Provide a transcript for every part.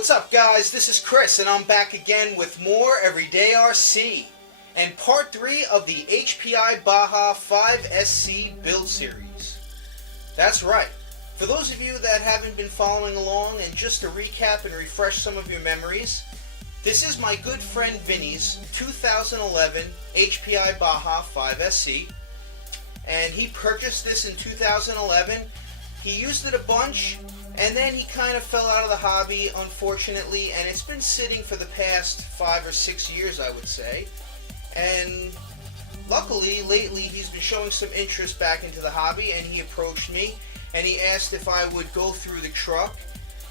what's up guys? This is Chris and I'm back again with more Everyday RC and part 3 of the Hpi Baja 5Sc build series. That's right. For those of you that haven't been following along, and just to recap and refresh some of your memories, this is my good friend Vinny's 2011 Hpi Baja 5Sc, and he purchased this in 2011. He used it a bunch, and then he kind of fell out of the hobby, unfortunately, and it's been sitting for the past 5 or 6 years, I would say. And luckily, lately, he's been showing some interest back into the hobby, and he approached me, and he asked if I would go through the truck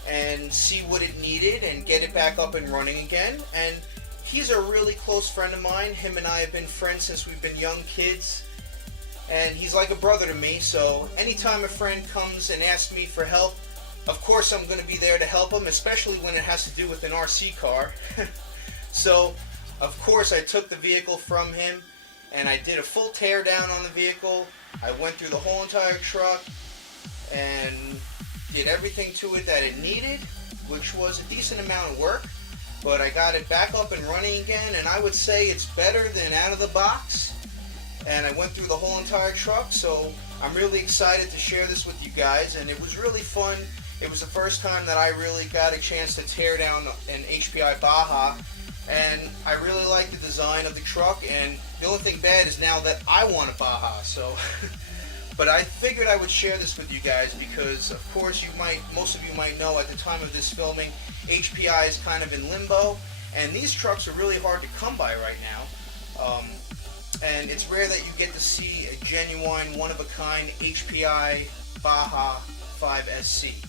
and see what it needed and get it back up and running again. And he's a really close friend of mine. Him and I have been friends since we've been young kids. And he's like a brother to me, so anytime a friend comes and asks me for help, of course I'm going to be there to help him, especially when it has to do with an RC car. So, of course, I took the vehicle from him, and I did a full tear down on the vehicle. I went through the whole entire truck, and did everything to it that it needed, which was a decent amount of work. But I got it back up and running again, and I would say it's better than out of the box. And I went through the whole entire truck, so I'm really excited to share this with you guys, and it was really fun. It was the first time that I really got a chance to tear down an Hpi Baja, and I really like the design of the truck, and the only thing bad is now that I want a Baja, so but I figured I would share this with you guys because, of course, most of you might know at the time of this filming, HPI is kind of in limbo, and these trucks are really hard to come by right now. And it's rare that you get to see a genuine, one-of-a-kind Hpi Baja 5Sc.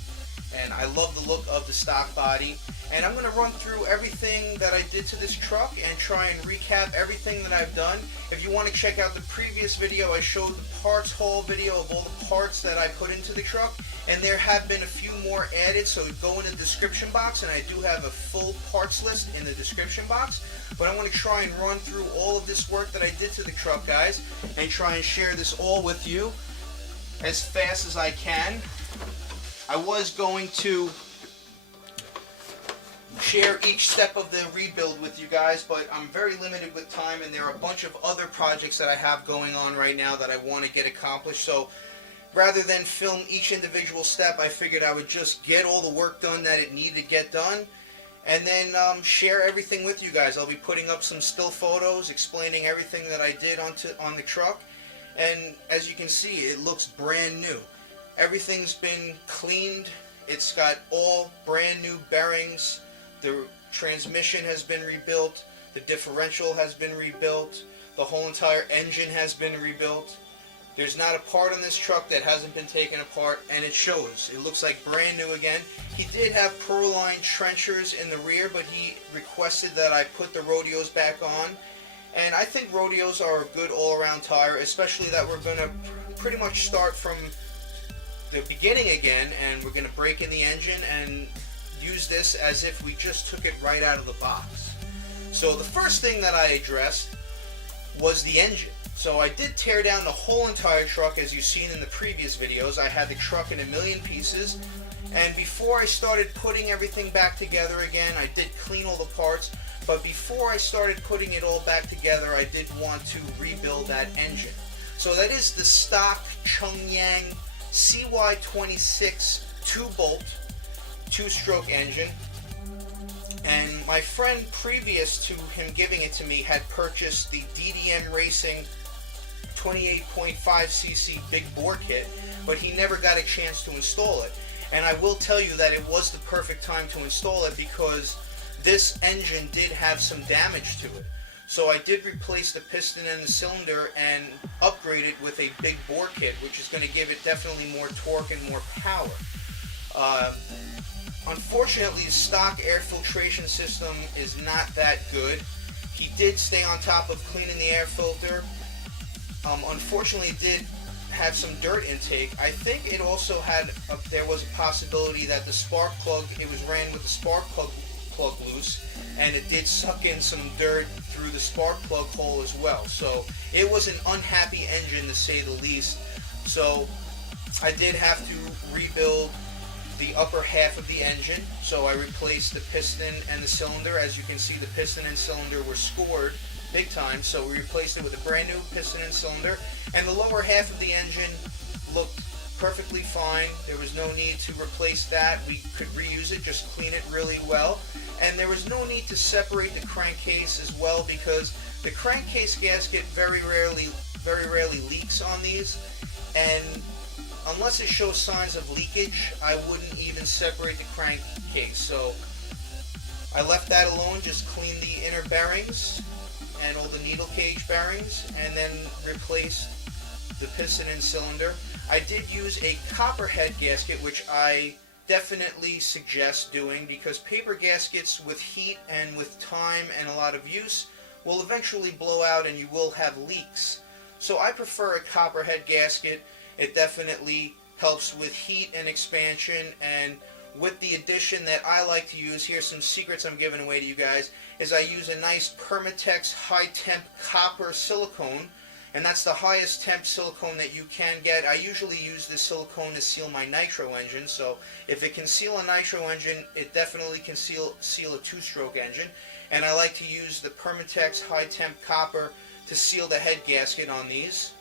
And I love the look of the stock body. And I'm going to run through everything that I did to this truck and try and recap everything that I've done. If you want to check out the previous video, I showed the parts haul video of all the parts that I put into the truck. And there have been a few more added, so go in the description box, and I do have a full parts list in the description box. But I want to try and run through all of this work that I did to the truck, guys, and try and share this all with you as fast as I can. I was going to share each step of the rebuild with you guys, but I'm very limited with time, and there are a bunch of other projects that I have going on right now that I want to get accomplished. So rather than film each individual step, I figured I would just get all the work done that it needed to get done, and then share everything with you guys. I'll be putting up some still photos explaining everything that I did on the truck, and as you can see, it looks brand new. Everything's been cleaned. It's got all brand new bearings. The transmission has been rebuilt. The differential has been rebuilt. The whole entire engine has been rebuilt. There's not a part on this truck that hasn't been taken apart, and it shows. It looks like brand new again. He did have Proline trenchers in the rear, but he requested that I put the rodeos back on. And I think rodeos are a good all-around tire, especially that we're going to pretty much start from the beginning again, and we're going to break in the engine and use this as if we just took it right out of the box. So the first thing that I addressed was the engine. So I did tear down the whole entire truck, as you've seen in the previous videos. I had the truck in a million pieces, and before I started putting everything back together again, I did clean all the parts, but before I started putting it all back together, I did want to rebuild that engine. So that is the stock Chungyang CY26 2-bolt 2-stroke engine, and my friend, previous to him giving it to me, had purchased the DDM Racing 28.5cc big bore kit, but he never got a chance to install it. And I will tell you that it was the perfect time to install it because this engine did have some damage to it. So I did replace the piston and the cylinder and upgrade it with a big bore kit, which is going to give it definitely more torque and more power. Unfortunately, the stock air filtration system is not that good. He did stay on top of cleaning the air filter. Unfortunately, it did have some dirt intake. I think it also had, there was a possibility that the spark plug, it was ran with the spark plug loose, and it did suck in some dirt through the spark plug hole as well. So it was an unhappy engine, to say the least. So I did have to rebuild the upper half of the engine. So I replaced the piston and the cylinder. As you can see, the piston and cylinder were scored big time, so we replaced it with a brand new piston and cylinder. And the lower half of the engine looked perfectly fine. There was no need to replace that. We could reuse it, just clean it really well. And there was no need to separate the crankcase as well, because the crankcase gasket very rarely leaks on these, and unless it shows signs of leakage, I wouldn't even separate the crankcase. So I left that alone, just cleaned the inner bearings and all the needle cage bearings, and then replaced the piston and cylinder. I did use a copper head gasket, which I definitely suggest doing, because paper gaskets with heat and with time and a lot of use will eventually blow out and you will have leaks. So I prefer a copper head gasket. It definitely helps with heat and expansion, and with the addition that I like to use, here's some secrets I'm giving away to you guys, is I use a nice Permatex high temp copper silicone, and that's the highest temp silicone that you can get. I usually use this silicone to seal my nitro engine, so if it can seal a nitro engine, it definitely can seal a two-stroke engine. And I like to use the Permatex high temp copper to seal the head gasket on these.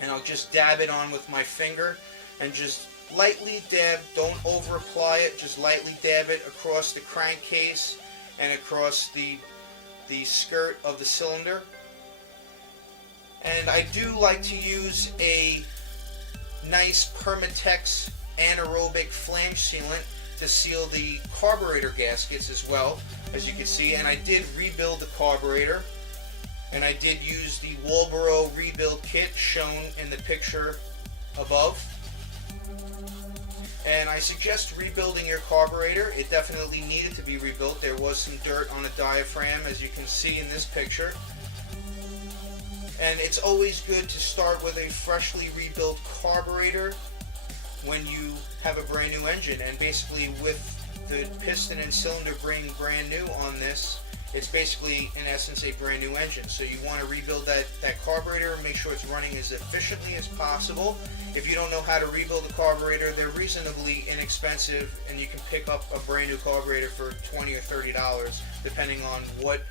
And I'll just dab it on with my finger and just lightly dab, don't over apply it, just lightly dab it across the crankcase and across the skirt of the cylinder. And I do like to use a nice Permatex anaerobic flange sealant to seal the carburetor gaskets as well, as you can see. And I did rebuild the carburetor, and I did use the Walboro rebuild kit shown in the picture above. And I suggest rebuilding your carburetor. It definitely needed to be rebuilt. There was some dirt on the diaphragm, as you can see in this picture. And it's always good to start with a freshly rebuilt carburetor when you have a brand new engine. And basically, with the piston and cylinder being brand new on this, it's basically, in essence, a brand new engine. So you want to rebuild that carburetor and make sure it's running as efficiently as possible. If you don't know how to rebuild a carburetor, they're reasonably inexpensive, and you can pick up a brand new carburetor for $20 or $30, depending on what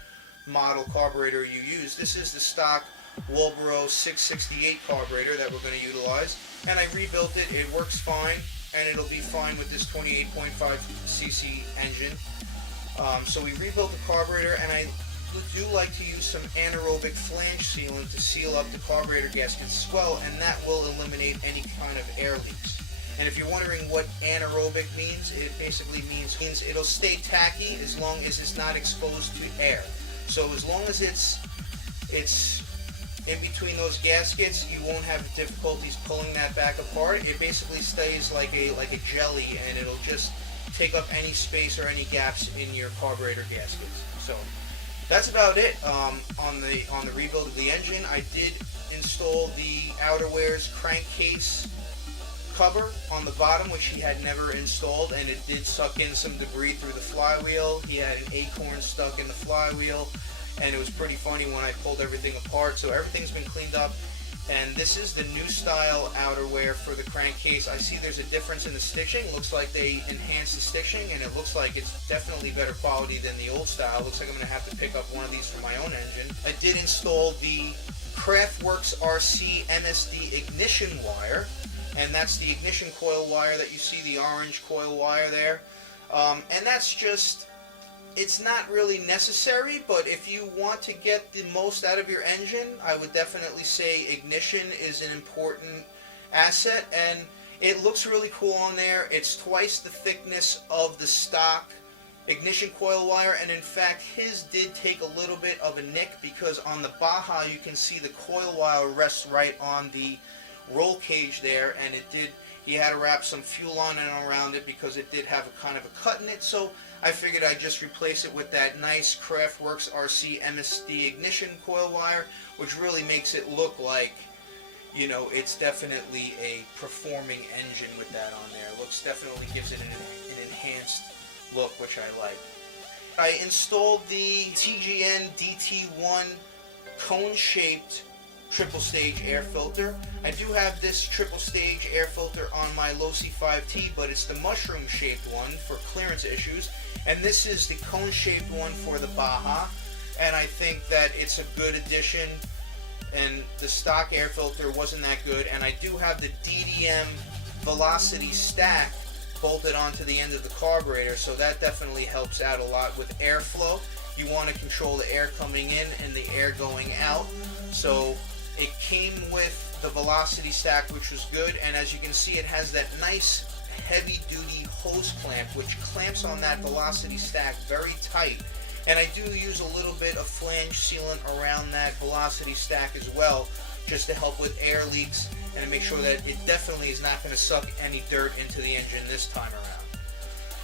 model carburetor you use. This is the stock Walboro 668 carburetor that we're going to utilize, and I rebuilt it. It works fine, and it'll be fine with this 28.5cc engine. So we rebuilt the carburetor, and I do like to use some anaerobic flange sealant to seal up the carburetor gaskets as well, and that will eliminate any kind of air leaks. And if you're wondering what anaerobic means, it basically means it'll stay tacky as long as it's not exposed to air. So as long as it's in between those gaskets, you won't have difficulties pulling that back apart. It basically stays like a jelly, and it'll just take up any space or any gaps in your carburetor gaskets. So that's about it on the rebuild of the engine. I did install the OUTERWEARS crankcase cover on the bottom, which he had never installed, and it did suck in some debris through the flywheel. He had an acorn stuck in the flywheel, and it was pretty funny when I pulled everything apart. So everything's been cleaned up, and this is the new style outerwear for the crankcase. I see there's a difference in the stitching. Looks like they enhanced the stitching, and it looks like it's definitely better quality than the old style. Looks like I'm going to have to pick up one of these for my own engine. I did install the CRAFTWERKS RC MSD ignition wire, and that's the ignition coil wire that you see, the orange coil wire there. And that's just, it's not really necessary, but if you want to get the most out of your engine, I would definitely say ignition is an important asset, and it looks really cool on there. It's twice the thickness of the stock ignition coil wire, and in fact his did take a little bit of a nick, because on the Baja you can see the coil wire rests right on the roll cage there, and he had to wrap some fuel on and around it because it did have a kind of a cut in it. So I figured I'd just replace it with that nice CRAFTWERKS RC MSD ignition coil wire, which really makes it look like, you know, it's definitely a performing engine with that on there. Looks, definitely gives it an enhanced look, which I like. I installed the TGN DT1 cone-shaped triple stage air filter. I do have this triple stage air filter on my Loci 5T, but it's the mushroom shaped one for clearance issues, and this is the cone shaped one for the Baja, and I think that it's a good addition. And the stock air filter wasn't that good, and I do have the DDM velocity stack bolted onto the end of the carburetor, so that definitely helps out a lot with airflow. You want to control the air coming in and the air going out, so it came with the velocity stack, which was good. And as you can see, it has that nice heavy duty hose clamp which clamps on that velocity stack very tight. And I do use a little bit of flange sealant around that velocity stack as well, just to help with air leaks and make sure that it definitely is not going to suck any dirt into the engine this time around.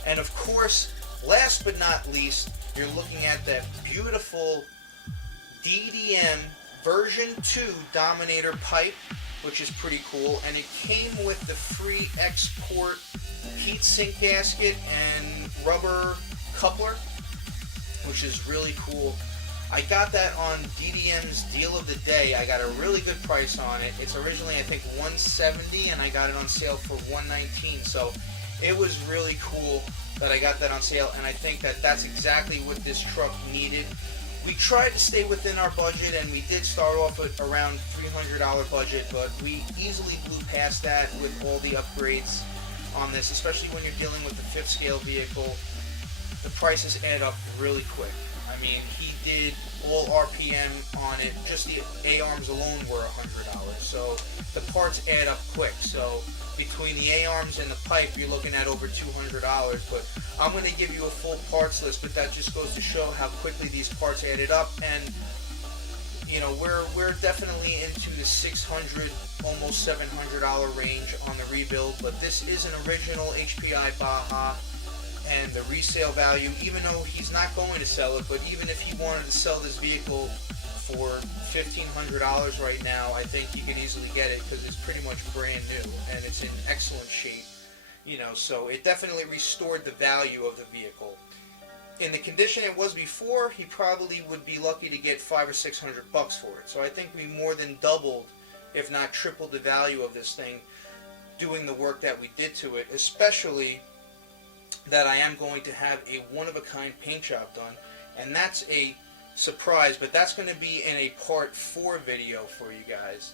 And of course, last but not least, you're looking at that beautiful DDM version 2 Dominator pipe, which is pretty cool, and it came with the free XPORT heatsink gasket and rubber coupler, which is really cool. I got that on DDM's deal of the day. I got a really good price on it. It's originally I think $170, and I got it on sale for $119. So it was really cool that I got that on sale, and I think that that's exactly what this truck needed. We tried to stay within our budget, and we did start off with around $300 budget, but we easily blew past that with all the upgrades on this, especially when you're dealing with the 5th scale vehicle. The prices add up really quick. I mean, he did all RPM on it. Just the A-arms alone were $100. So the parts add up quick. So between the A-arms and the pipe, you're looking at over $200. But I'm going to give you a full parts list, but that just goes to show how quickly these parts added up. And you know, we're definitely into the $600, almost $700 range on the rebuild. But this is an original HPI Baja. And the resale value, even though he's not going to sell it, but even if he wanted to sell this vehicle for $1,500 right now, I think you can easily get it because it's pretty much brand new and it's in excellent shape. You know, so it definitely restored the value of the vehicle. In the condition it was before, he probably would be lucky to get $500 or $600 for it. So I think we more than doubled, if not tripled, the value of this thing doing the work that we did to it, especially that I am going to have a one-of-a-kind paint job done, and that's a surprise, but that's going to be in a part 4 video for you guys.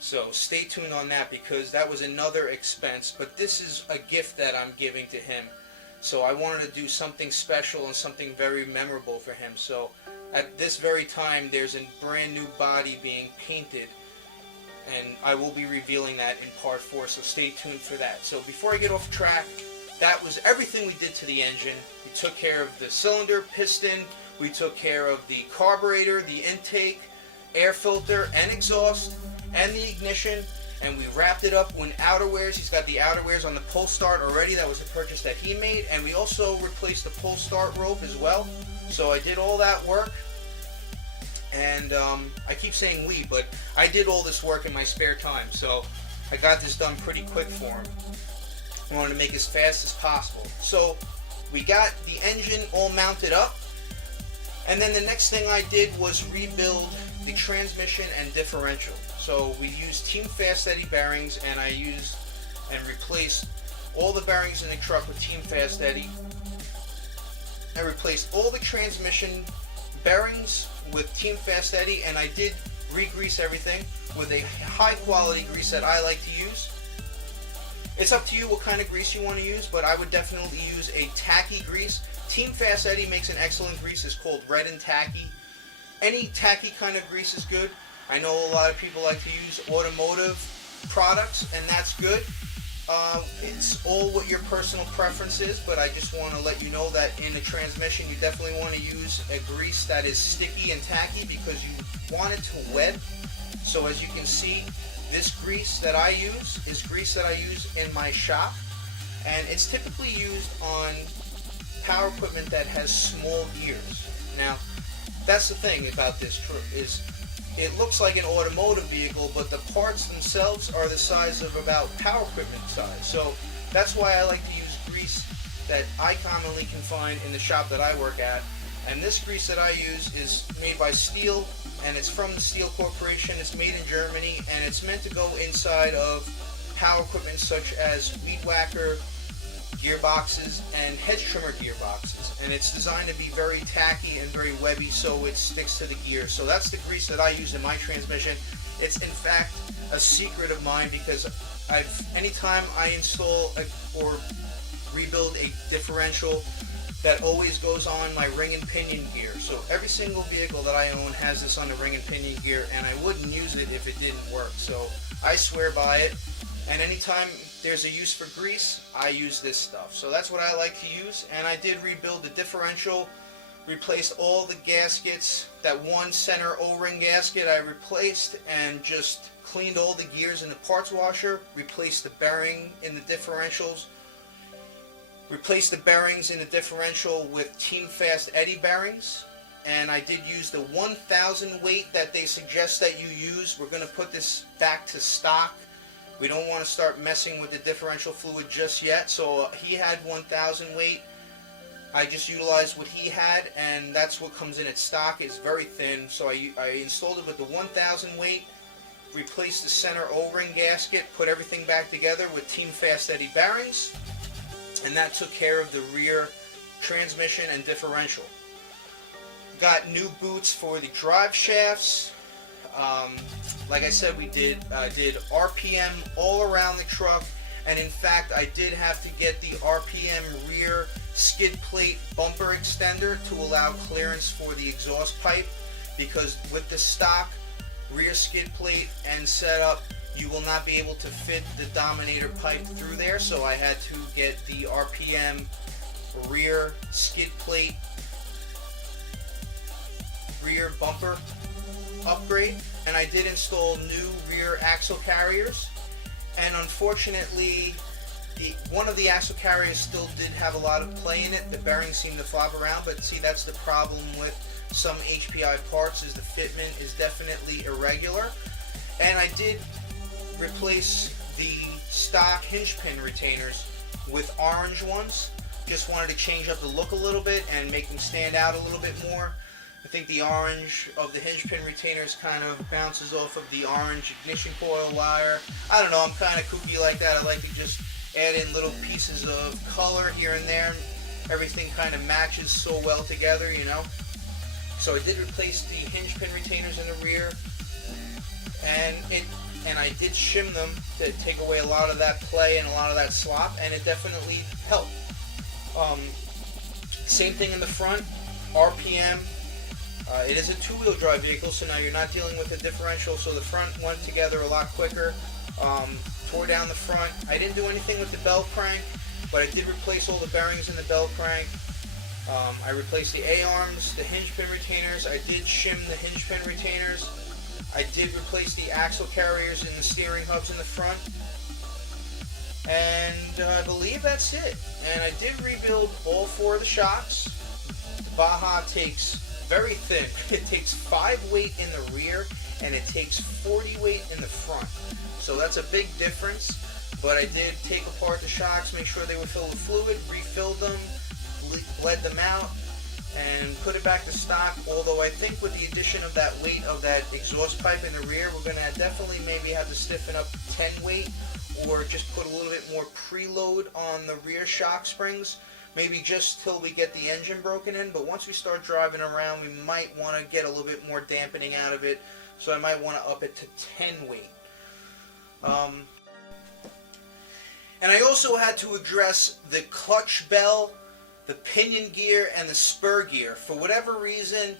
So stay tuned on that, because that was another expense, but this is a gift that I'm giving to him. So I wanted to do something special and something very memorable for him. So at this very time, there's a brand new body being painted, and I will be revealing that in part 4, so stay tuned for that. So before I get off track, that was everything we did to the engine. We took care of the cylinder, piston, we took care of the carburetor, the intake, air filter, and exhaust, and the ignition, and we wrapped it up with outerwears. He's got the outerwears on the PULLSTART already. That was a purchase that he made, and we also replaced the PULLSTART rope as well. So I did all that work, and I keep saying we, but I did all this work in my spare time, so I got this done pretty quick for him. I wanted to make it as fast as possible. So we got the engine all mounted up, and then the next thing I did was rebuild the transmission and differential. So we used Team Fast Eddy bearings, and I used and replaced all the bearings in the truck with Team Fast Eddy. I replaced all the transmission bearings with Team Fast Eddy, and I did re-grease everything with a high quality grease that I like to use. It's up to you what kind of grease you want to use, but I would definitely use a tacky grease. Team Fast Eddy makes an excellent grease. It's called Red and Tacky. Any tacky kind of grease is good. I know a lot of people like to use automotive products, and that's good. It's all what your personal preference is, but I just want to let you know that in the transmission you definitely want to use a grease that is sticky and tacky, because you want it to wet. So as you can see, this grease that I use is grease that I use in my shop, and it's typically used on power equipment that has small gears. Now, that's the thing about this truck, is it looks like an automotive vehicle, but the parts themselves are the size of about power equipment size. So that's why I like to use grease that I commonly can find in the shop that I work at, And this grease that I use is made by Steel, and it's from the Steel Corporation. It's made in Germany, and it's meant to go inside of power equipment such as weed whacker gearboxes and hedge trimmer gearboxes. And it's designed to be very tacky and very webby so it sticks to the gear. So that's the grease that I use in my transmission. It's in fact a secret of mine because anytime I install or rebuild a differential, that always goes on my ring and pinion gear. So every single vehicle that I own has this on the ring and pinion gear, and I wouldn't use it if it didn't work. So I swear by it, and anytime there's a use for grease, I use this stuff. So that's what I like to use, and I did rebuild the differential, replaced all the gaskets. That one center O-ring gasket I replaced and just cleaned all the gears in the parts washer, replaced the bearing in the differentials, replaced the bearings in the differential with Team Fast Eddy bearings, and I did use the 1000 weight that they suggest that you use. We're going to put this back to stock. We don't want to start messing with the differential fluid just yet. So he had 1000 weight. I just utilized what he had, and that's what comes in at stock. It's very thin, so I installed it with the 1000 weight, replaced the center O-ring gasket, put everything back together with Team Fast Eddy bearings, and that took care of the rear transmission and differential. Got new boots for the drive shafts. Like I said, we did RPM all around the truck, and in fact I did have to get the RPM rear skid plate bumper extender to allow clearance for the exhaust pipe, because with the stock rear skid plate and setup, you will not be able to fit the Dominator pipe through there. So I had to get the RPM rear skid plate rear bumper upgrade, and I did install new rear axle carriers, and unfortunately one of the axle carriers still did have a lot of play in it. The bearings seemed to flop around, but see, that's the problem with some HPI parts, is the fitment is definitely irregular. And I did replace the stock hinge pin retainers with orange ones. Just wanted to change up the look a little bit and make them stand out a little bit more. I think the orange of the hinge pin retainers kind of bounces off of the orange ignition coil wire. I don't know, I'm kind of kooky like that. I like to just add in little pieces of color here and there. Everything kind of matches so well together, you know. So I did replace the hinge pin retainers in the rear, and I did shim them to take away a lot of that play and a lot of that slop, and it definitely helped. Same thing in the front, RPM. It is a two-wheel drive vehicle, so now you're not dealing with a differential, so the front went together a lot quicker. Tore down the front. I didn't do anything with the bell crank, but I did replace all the bearings in the bell crank. I replaced the A-arms, the hinge pin retainers. I did shim the hinge pin retainers. I did replace the axle carriers and the steering hubs in the front. And I believe that's it. And I did rebuild all 4 of the shocks. The Baja takes very thin. It takes 5 weight in the rear, and it takes 40 weight in the front. So that's a big difference. But I did take apart the shocks, make sure they were filled with fluid, refilled them, bled them out, and put it back to stock. Although I think with the addition of that weight of that exhaust pipe in the rear, we're going to definitely maybe have to stiffen up 10 weight, or just put a little bit more preload on the rear shock springs, maybe just till we get the engine broken in. But once we start driving around, we might want to get a little bit more dampening out of it, so I might want to up it to 10 weight. And I also had to address the clutch bell, the pinion gear, and the spur gear. For whatever reason,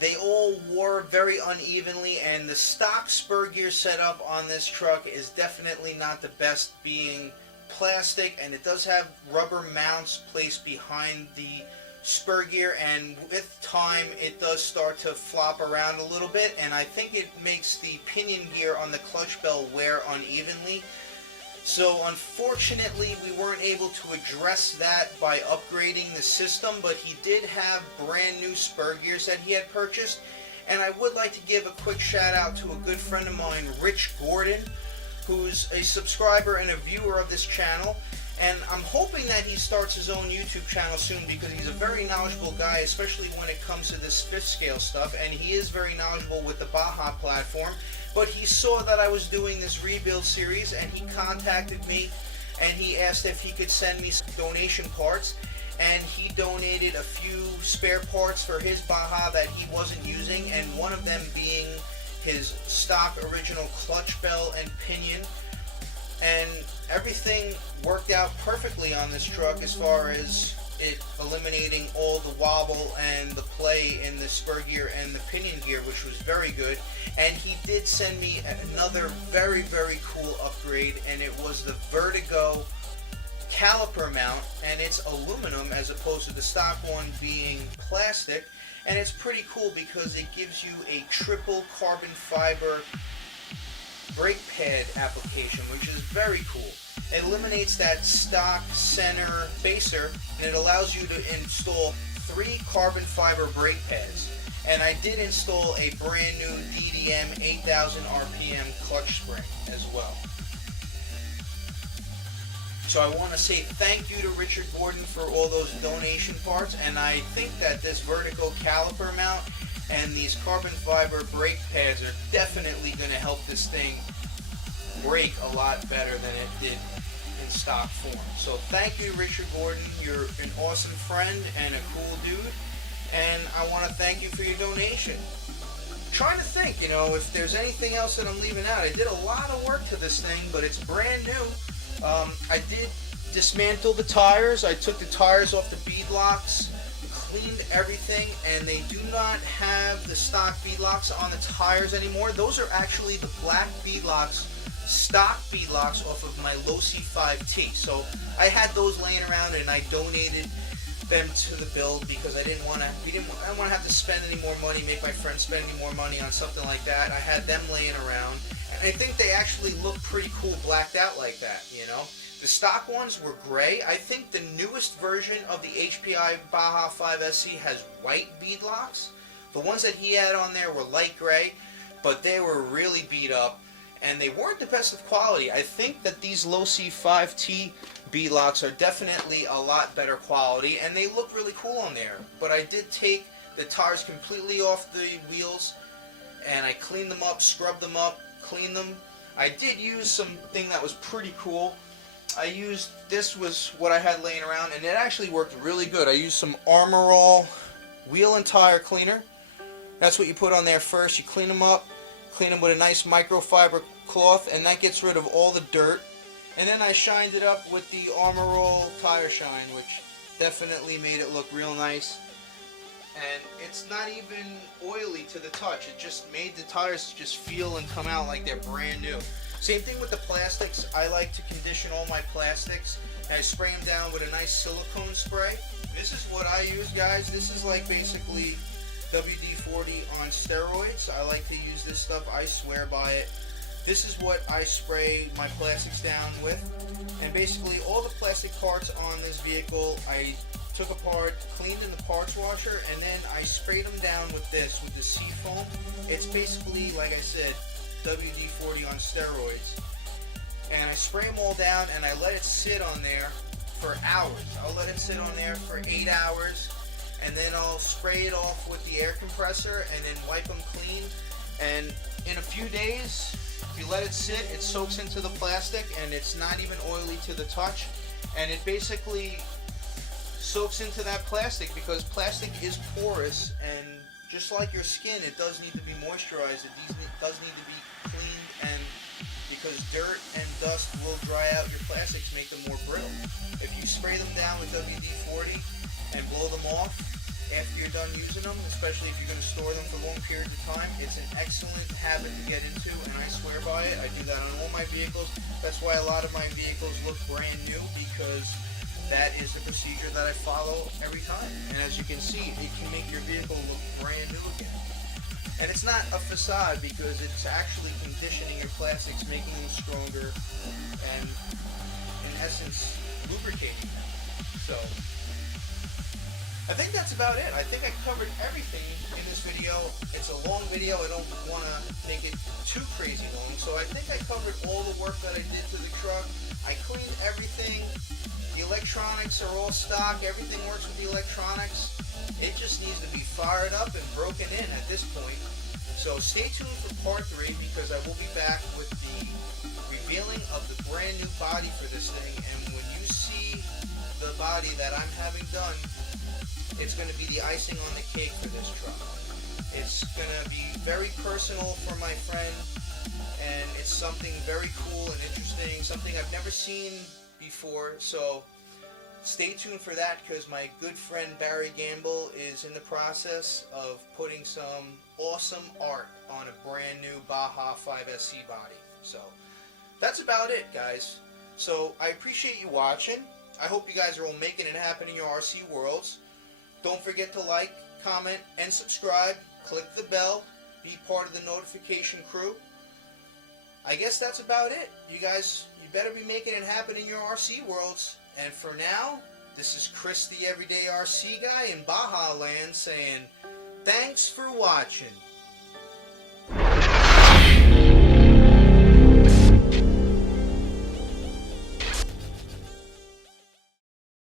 they all wore very unevenly, and the stock spur gear setup on this truck is definitely not the best, being plastic, and it does have rubber mounts placed behind the spur gear, and with time it does start to flop around a little bit, and I think it makes the pinion gear on the clutch bell wear unevenly. So unfortunately we weren't able to address that by upgrading the system, but he did have brand new spur gears that he had purchased. And I would like to give a quick shout out to a good friend of mine, Rich Gordon, who's a subscriber and a viewer of this channel. And I'm hoping that he starts his own YouTube channel soon, because he's a very knowledgeable guy, especially when it comes to this fifth scale stuff, and he is very knowledgeable with the Baja platform. But he saw that I was doing this rebuild series, and he contacted me, and he asked if he could send me some donation parts, and he donated a few spare parts for his Baja that he wasn't using, and one of them being his stock original clutch bell and pinion. And everything worked out perfectly on this truck as far as it eliminating all the wobble and the play in the spur gear and the pinion gear, which was very good. And he did send me another very, very cool upgrade, and it was the Vertigo caliper mount, and it's aluminum as opposed to the stock one being plastic. And it's pretty cool because it gives you a triple carbon fiber brake pad application, which is very cool. It eliminates that stock center spacer, and it allows you to install 3 carbon fiber brake pads. And I did install a brand new DDM 8000 RPM clutch spring as well. So I want to say thank you to Richard Gordon for all those donation parts, and I think that this Vertigo caliper mount and these carbon fiber brake pads are definitely going to help this thing brake a lot better than it did in stock form. So thank you, Richard Gordon. You're an awesome friend and a cool dude, and I want to thank you for your donation. I'm trying to think, if there's anything else that I'm leaving out. I did a lot of work to this thing, but it's brand new. I did dismantle the tires. I took the tires off the beadlocks, cleaned everything, and they do not have the stock beadlocks on the tires anymore. Those are actually the black beadlocks, stock beadlocks off of my Loci 5T. So I had those laying around, and I donated them to the build because I didn't want to have to spend any more money, make my friends spend any more money on something like that. I had them laying around, and I think they actually look pretty cool blacked out like that, The stock ones were gray. I think the newest version of the Hpi Baja 5Sc has white beadlocks. The ones that he had on there were light gray, but they were really beat up, and they weren't the best of quality. I think that these Loci 5T beadlocks are definitely a lot better quality, and they look really cool on there. But I did take the tires completely off the wheels, and I cleaned them up, scrubbed them up, cleaned them. I did use something that was pretty cool. This was what I had laying around, and it actually worked really good. I used some Armor All wheel and tire cleaner. That's what you put on there first. You clean them up, clean them with a nice microfiber cloth, and that gets rid of all the dirt. And then I shined it up with the Armor All tire shine, which definitely made it look real nice. And it's not even oily to the touch. It just made the tires just feel and come out like they're brand new. Same thing with the plastics. I like to condition all my plastics. I spray them down with a nice silicone spray. This is what I use, guys. This is like basically WD-40 on steroids. I like to use this stuff. I swear by it. This is what I spray my plastics down with. And basically all the plastic parts on this vehicle I took apart, cleaned in the parts washer, and then I sprayed them down with this, with the Seafoam. It's basically, like I said, WD-40 on steroids. And I spray them all down, and I let it sit on there for hours. I'll let it sit on there for 8 hours, and then I'll spray it off with the air compressor and then wipe them clean. And in a few days, if you let it sit, it soaks into the plastic, and it's not even oily to the touch. And it basically soaks into that plastic, because plastic is porous, and just like your skin, it does need to be moisturized. It does need to be cleaned, and because dirt and dust will dry out your plastics, make them more brittle. If you spray them down with WD-40 and blow them off after you're done using them, especially if you're going to store them for long periods of time, it's an excellent habit to get into, and I swear by it. I do that on all my vehicles. That's why a lot of my vehicles look brand new, because that is the procedure that I follow every time. And as you can see, it can make your vehicle look brand new again. And it's not a facade, because it's actually conditioning your plastics, making them stronger, and in essence, lubricating them. So I think that's about it. I think I covered everything in this video. know, it's a long video. I don't want to make it too crazy long. So I think I covered all the work that I did to the truck. I cleaned everything. The electronics are all stock. Everything works with the electronics. It just needs to be fired up and broken in at this point. So stay tuned for part 3 because I will be back with the revealing of the brand new body for this thing. And when you see the body that I'm having done, it's going to be the icing on the cake for this truck. It's going to be very personal for my friend, and it's something very cool and interesting, something I've never seen before. So stay tuned for that because my good friend Barry Gamble is in the process of putting some awesome art on a brand new Baja 5Sc body. So that's about it, guys. So I appreciate you watching. I hope you guys are all making it happen in your RC worlds. Don't forget to like, comment, and subscribe. Click the bell. Be part of the notification crew. I guess that's about it. You guys, you better be making it happen in your RC worlds. And for now, this is Chris the Everyday RC Guy in Baja Land saying, thanks for watching.